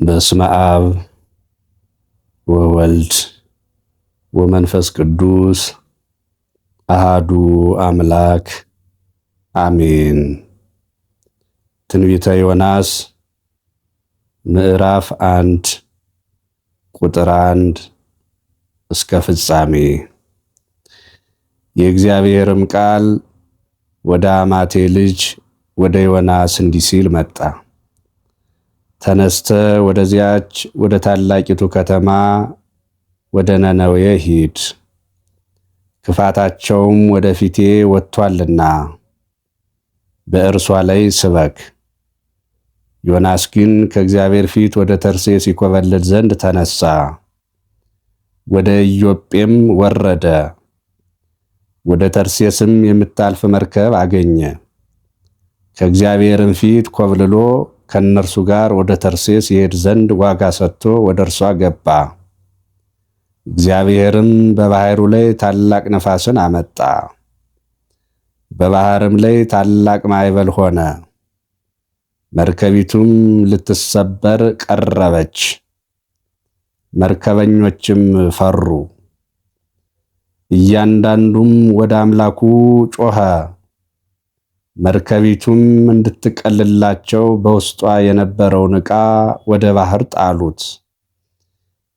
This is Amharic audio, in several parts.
በስመ አብ ወወልድ ወመንፈስ ቅዱስ አሃዱ አምላክ አሜን። ትንቢተ ዮናስ ምዕራፍ 1 ቁጥር 1 እስከ ፍጻሜ። የእግዚአብሔርም ቃል ወደ አማቴ ልጅ ወደ ዮናስ እንዲህ ሲል መጣ። ተነስተ ወደዚያች ወደ ታላቂቱ ከተማ ወደ ነነዌ ሂድ፣ ክፋታቸውም ወደ ፊቴ ወጥቷልና በእርሷ ላይ ስበክ። ዮናስ ግን ከእግዚአብሔር ፊት ወደ ተርሴስ ይኮበልል ዘንድ ተነሳ፣ ወደ ኢዮጴም ወረደ። ወደ ተርሴስም የምታልፍ መርከብ አገኘ። ከእግዚአብሔርም ፊት ኮብልሎ ከእነርሱ ጋር ወደ ተርሴስ ይሄድ ዘንድ ዋጋ ሰጥቶ ወደ እርሷ ገባ። እግዚአብሔርም በባሕሩ ላይ ታላቅ ነፋስን አመጣ፣ በባሕርም ላይ ታላቅ ማዕበል ሆነ። መርከቢቱም ልትሰበር ቀረበች፣ መርከበኞችም ፈሩ። እያንዳንዱም ወደ አምላኩ ጮኸ። መርከቢቱም እንድትቀልላቸው በውስጧ የነበረውን ዕቃ ወደ ባሕር ጣሉት።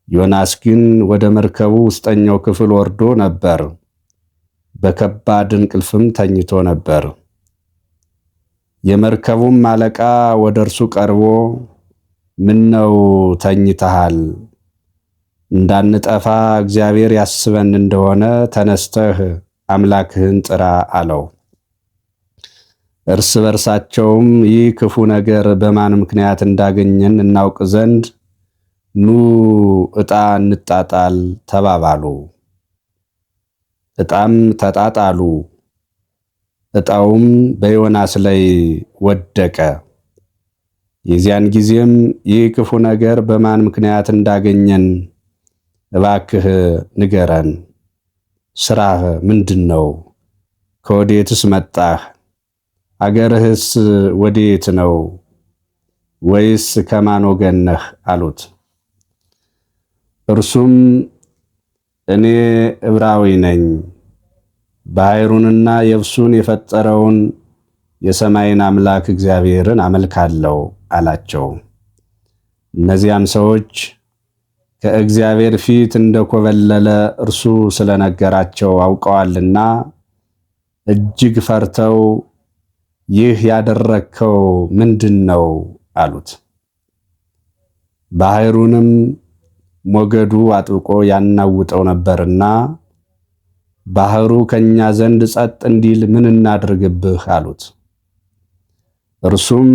ዮናስ ግን ወደ መርከቡ ውስጠኛው ክፍል ወርዶ ነበር፣ በከባድ እንቅልፍም ተኝቶ ነበር። የመርከቡም አለቃ ወደ እርሱ ቀርቦ ምነው ተኝተሃል? እንዳንጠፋ እግዚአብሔር ያስበን እንደሆነ ተነስተህ አምላክህን ጥራ አለው። እርስ በርሳቸውም ይህ ክፉ ነገር በማን ምክንያት እንዳገኘን እናውቅ ዘንድ ኑ ዕጣ እንጣጣል ተባባሉ። ዕጣም ተጣጣሉ። ዕጣውም በዮናስ ላይ ወደቀ። የዚያን ጊዜም ይህ ክፉ ነገር በማን ምክንያት እንዳገኘን እባክህ ንገረን። ሥራህ ምንድን ነው? ከወዴትስ መጣህ? አገርህስ ወዴት ነው? ወይስ ከማን ወገን ነህ? አሉት። እርሱም እኔ ዕብራዊ ነኝ፣ ባሕሩንና የብሱን የፈጠረውን የሰማይን አምላክ እግዚአብሔርን አመልካለሁ አላቸው። እነዚያም ሰዎች ከእግዚአብሔር ፊት እንደኮበለለ እርሱ ስለነገራቸው አውቀዋልና እጅግ ፈርተው ይህ ያደረግከው ምንድን ነው? አሉት። ባሕሩንም ሞገዱ አጥብቆ ያናውጠው ነበርና ባሕሩ ከእኛ ዘንድ ጸጥ እንዲል ምን እናድርግብህ? አሉት። እርሱም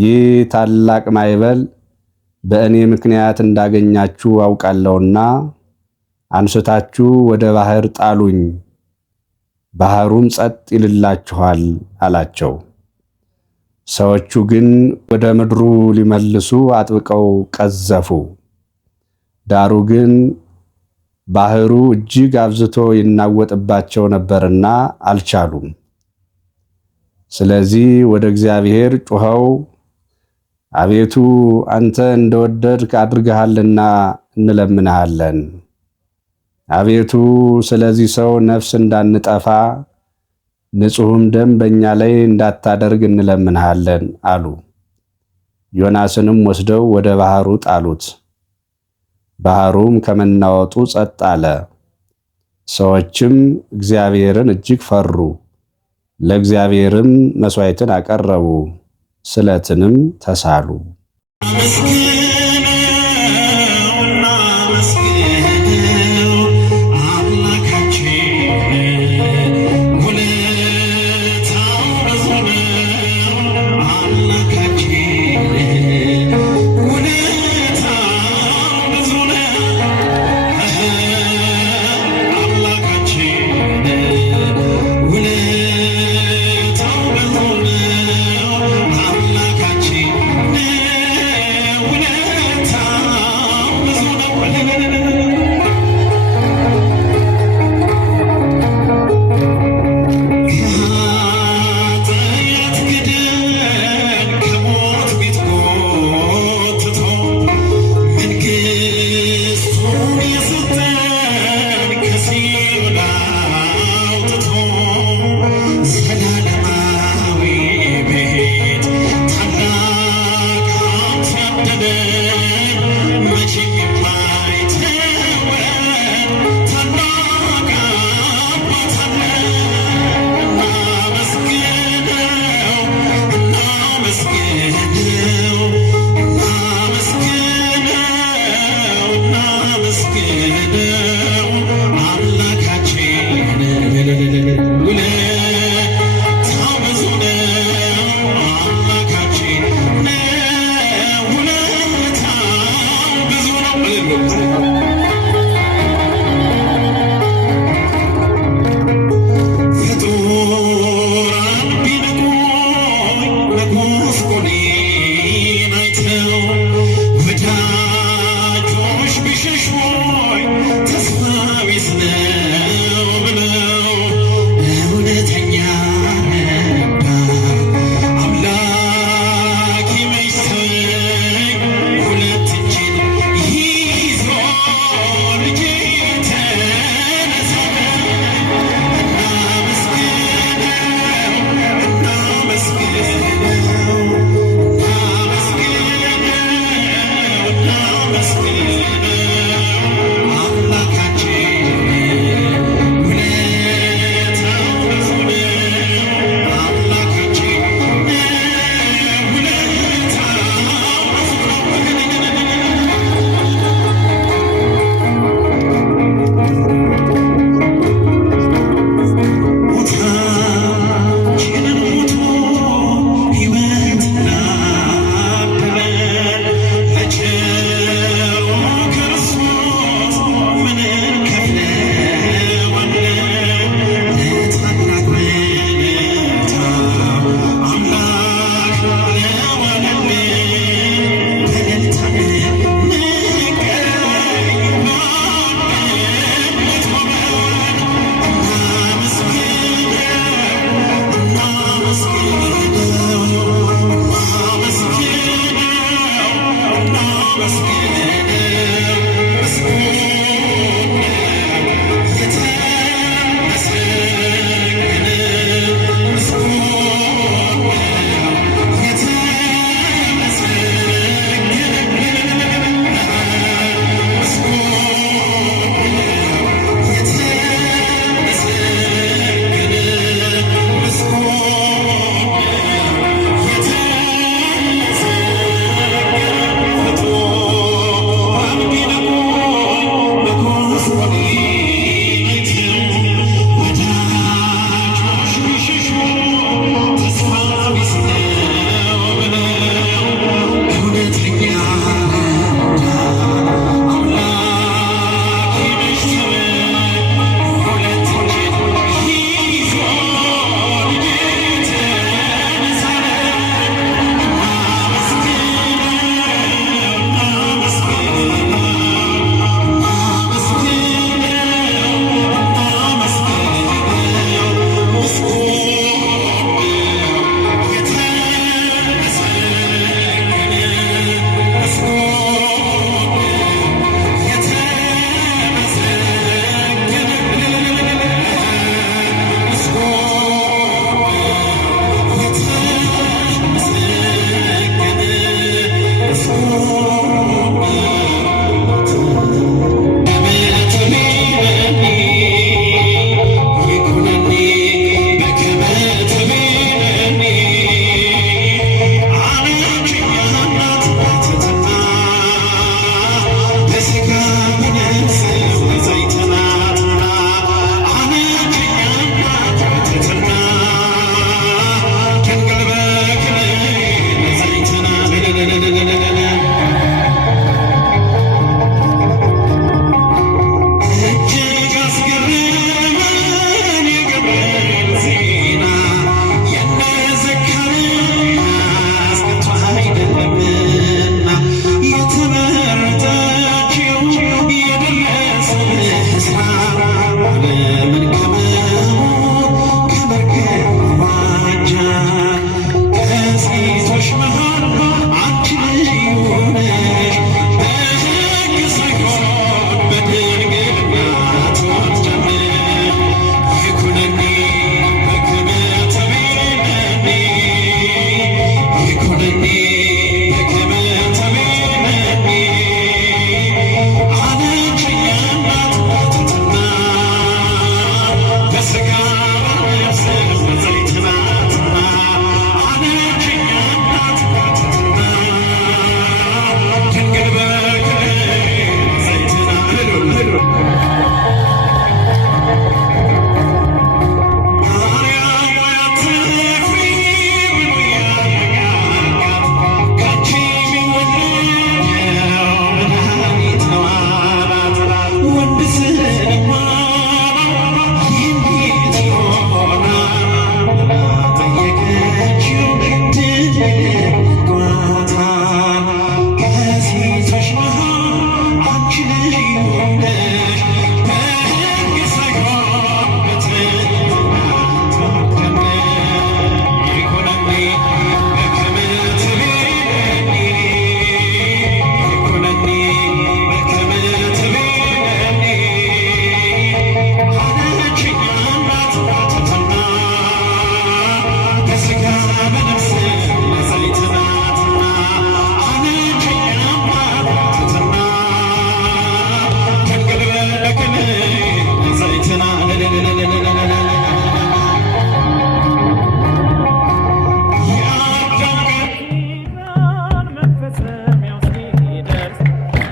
ይህ ታላቅ ማዕበል በእኔ ምክንያት እንዳገኛችሁ አውቃለሁና አንስታችሁ ወደ ባሕር ጣሉኝ፣ ባሕሩም ጸጥ ይልላችኋል አላቸው። ሰዎቹ ግን ወደ ምድሩ ሊመልሱ አጥብቀው ቀዘፉ። ዳሩ ግን ባሕሩ እጅግ አብዝቶ ይናወጥባቸው ነበርና አልቻሉም። ስለዚህ ወደ እግዚአብሔር ጮኸው አቤቱ አንተ እንደወደድክ አድርገሃልና እንለምንሃለን። አቤቱ ስለዚህ ሰው ነፍስ እንዳንጠፋ ንጹሕም ደም በእኛ ላይ እንዳታደርግ እንለምንሃለን አሉ። ዮናስንም ወስደው ወደ ባሕሩ ጣሉት። ባሕሩም ከመናወጡ ጸጥ አለ። ሰዎችም እግዚአብሔርን እጅግ ፈሩ፣ ለእግዚአብሔርም መሥዋዕትን አቀረቡ፣ ስለትንም ተሳሉ። Una Time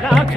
ላከ